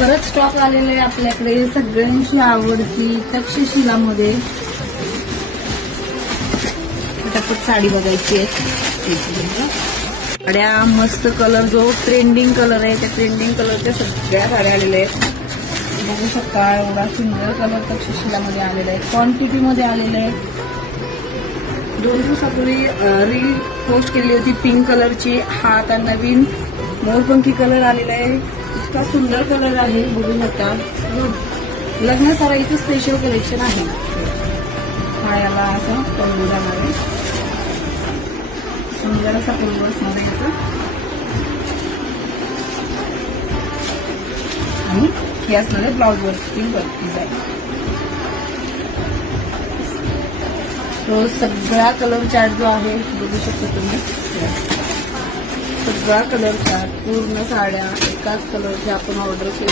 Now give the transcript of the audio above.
परत स्टॉक आलेले आहे आपल्याकडे सगळ्यांची आवडती तक्षशिलामध्ये. पटापट साडी बघायची आहे. साड्या मस्त कलर जो ट्रेंडिंग कलर आहे त्या ट्रेंडिंग कलरच्या सगळ्या साड्या आलेल्या आहेत. बघू शकता एवढा सुंदर कलर तक्षशिलामध्ये आलेला आहे. क्वांटिटीमध्ये आलेले आहे. 2 दिवसापूर्वी रील पोस्ट केली होती पिंक कलरची. हा आता नवीन मोरपंखी कलर आलेला आहे. इतका सुंदर कलर आहे बघू शकता. लग्न सराईचं स्पेशल कलेक्शन आहे. हा याला असं पल्लू जाणार आहे. सुंदर असा पल्लू असणार आहे याचा. आणि हे असणार आहे ब्लाउज वरती डिझाईन. तो सगळा कलर चार्ट जो आहे बघू शकता तुम्ही. सगळा कलर चार्ट पूर्ण साड्या एकाच कलरच्या आपण ऑर्डर केली.